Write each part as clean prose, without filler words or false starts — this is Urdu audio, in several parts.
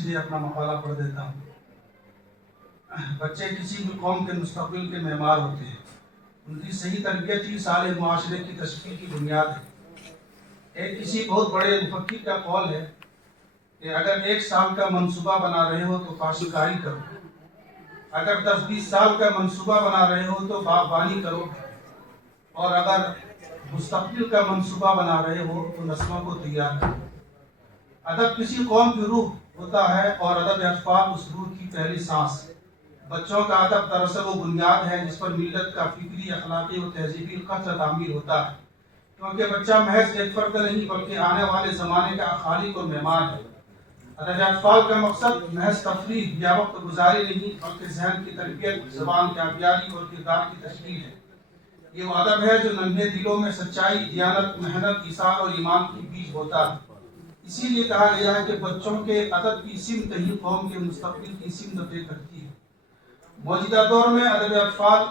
سیدھے اپنا مقالہ پڑھ دیتا ہوں۔ بچے کسی بھی قوم کے مستقبل کے معمار ہوتے ہیں، ان کی صحیح تربیت ہی صالح معاشرے کی تشکیل کی بنیاد ہے۔ ایک کسی بہت بڑے مفکر کا قول ہے کہ اگر 1 سال کا منصوبہ بنا رہے ہو تو کاشتکاری کرو، اگر 10-20 سال کا منصوبہ بنا رہے ہو تو باغبانی کرو، اور اگر مستقبل کا منصوبہ بنا رہے ہو تو نسلوں کو تیار کرو۔ ادب کسی قوم کی روح ہوتا ہے اور ادب اطفال اس روح کی پہلی سانس ہے۔ بچوں کا ادب دراصل وہ بنیاد ہے جس پر ملت کا فکری، اخلاقی اور تہذیبی قدر تعمیر ہوتا ہے، کیونکہ بچہ محض ایک فرد نہیں بلکہ آنے والے زمانے کا خالق اور معمار ہے۔ ادب اطفال کا مقصد محض تفریح یا وقت گزاری نہیں بلکہ ذہن کی تربیت، زبان کی آبیاری اور کردار کی تشکیل ہے۔ یہ وہ ادب ہے جو ننھے دلوں میں سچائی، دیانت، محنت، ایثار اور ایمان کی بیج ہوتا ہے۔ اسی لیے کہا گیا ہے کہ بچوں کے ادب کی سمت ہی قوم کے مستقبل کی سمت طے کرتی ہے۔ موجودہ دور میں ادب اطفال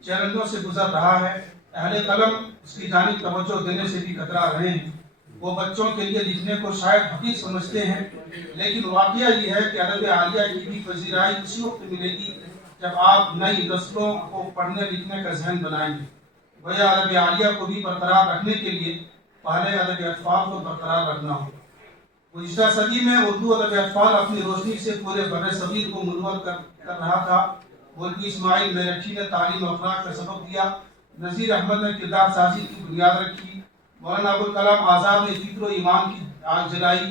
چیلنجوں سے گزر رہا ہے۔ اہل قلم اس کی جانب توجہ دینے سے بھی کترا رہے ہیں۔ وہ بچوں کے لیے لکھنے کو شاید حقیق سمجھتے ہیں، لیکن واقعہ یہ ہے کہ ادب عالیہ کی بھی پذیرائی اسی وقت ملے گی جب آپ نئی نسلوں کو پڑھنے لکھنے کا ذہن بنائیں گے۔ گویا ادب عالیہ کو بھی برقرار رکھنے کے لیے پہلے ادب اطفال کو برقرار رکھنا ہو۔ گزشتہ صدی میں اردو ادب اطفال اپنی روشنی سے پورے بر صغیر کو منور کر رہا تھا۔ مولوی اسماعیل میرٹھی نے تعلیم و اخلاق کا سبق دیا، نذیر احمد نے کردار سازی کی بنیاد رکھی، مولانا ابوالکلام آزاد نے فکر و ایمان کی آگ جلائی،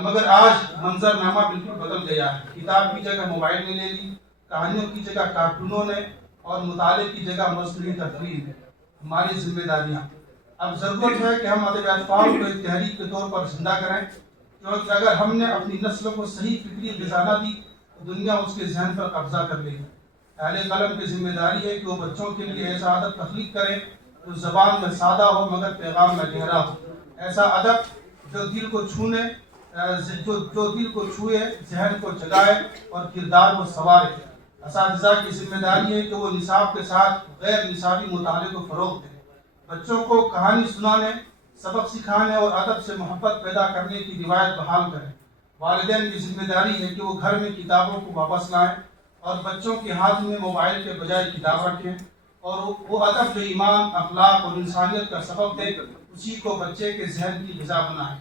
مگر آج منظرنامہ بالکل بدل گیا ہے۔ کتاب کی جگہ موبائل نے لے لی، کہانیوں کی جگہ کارٹونوں نے، اور مطالعے کی جگہ مصنوعی تفریح نے۔ ہماری ذمہ داریاں اب ضرورت ہے کہ ہم ادب اطفال کو ایک تحریک کے طور پر زندہ کریں، کیونکہ اگر ہم نے اپنی نسلوں کو صحیح فکری غذا نہ دی تو دنیا اس کے ذہن پر قبضہ کر لے گی۔ اہل قلم کی ذمہ داری ہے کہ وہ بچوں کے لیے ایسا ادب تخلیق کریں جو زبان میں سادہ ہو مگر پیغام میں گہرا ہو، ایسا ادب جو دل کو چھوئے، ذہن کو جگائے اور کردار کو سنوارے۔ اساتذہ کی ذمہ داری ہے کہ وہ نصاب کے ساتھ غیر نصابی مطالعے کو فروغ دیں، بچوں کو کہانی سنانے، سبق سکھانے اور ادب سے محبت پیدا کرنے کی روایت بحال کریں۔ والدین کی ذمہ داری ہے کہ وہ گھر میں کتابوں کو واپس لائیں اور بچوں کے ہاتھ میں موبائل کے بجائے کتاب رکھیں، اور وہ ادب جو ایمان، اخلاق اور انسانیت کا سبب دے اسی کو بچے کے ذہن کی غذا بنائیں۔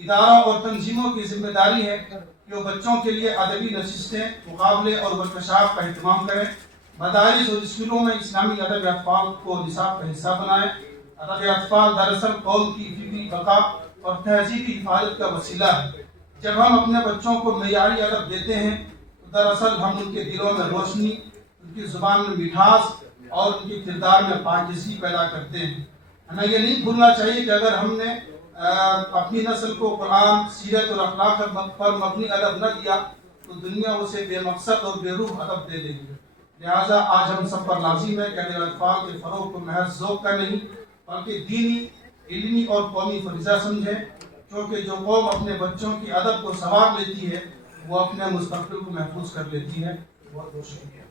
اداروں اور تنظیموں کی ذمہ داری ہے کہ وہ بچوں کے لیے ادبی نشستیں، مقابلے اور ورکشاپ کا اہتمام کریں۔ مدارس اور اسکولوں میں اسلامی ادب اطفال کو نصاب کا حصہ بنائیں۔ ادب اطفال دراصل قوم کی فکری بقا اور تہذیبی حفاظت کا وسیلہ ہے۔ جب ہم اپنے بچوں کو معیاری ادب دیتے ہیں تو دراصل ہم ان کے دلوں میں روشنی، ان کی زبان میں مٹھاس اور ان کے کردار میں پاکیزگی پیدا کرتے ہیں۔ ہمیں یہ نہیں بھولنا چاہیے کہ اگر ہم نے اپنی نسل کو قرآن، سیرت اور اخلاق پر مبنی ادب نہ دیا تو دنیا اسے بے مقصد اور بے روح ادب دے دے گی۔ لہٰذا آج ہم سب پر لازم ہے کہ ادب اطفال کے فروغ کو محض ذوق کا نہیں بلکہ دینی، علمی اور قومی فریضہ سمجھیں، کیونکہ جو قوم اپنے بچوں کی ادب کو سنوار لیتی ہے وہ اپنے مستقبل کو محفوظ کر لیتی ہے۔ بہت بہت شکریہ۔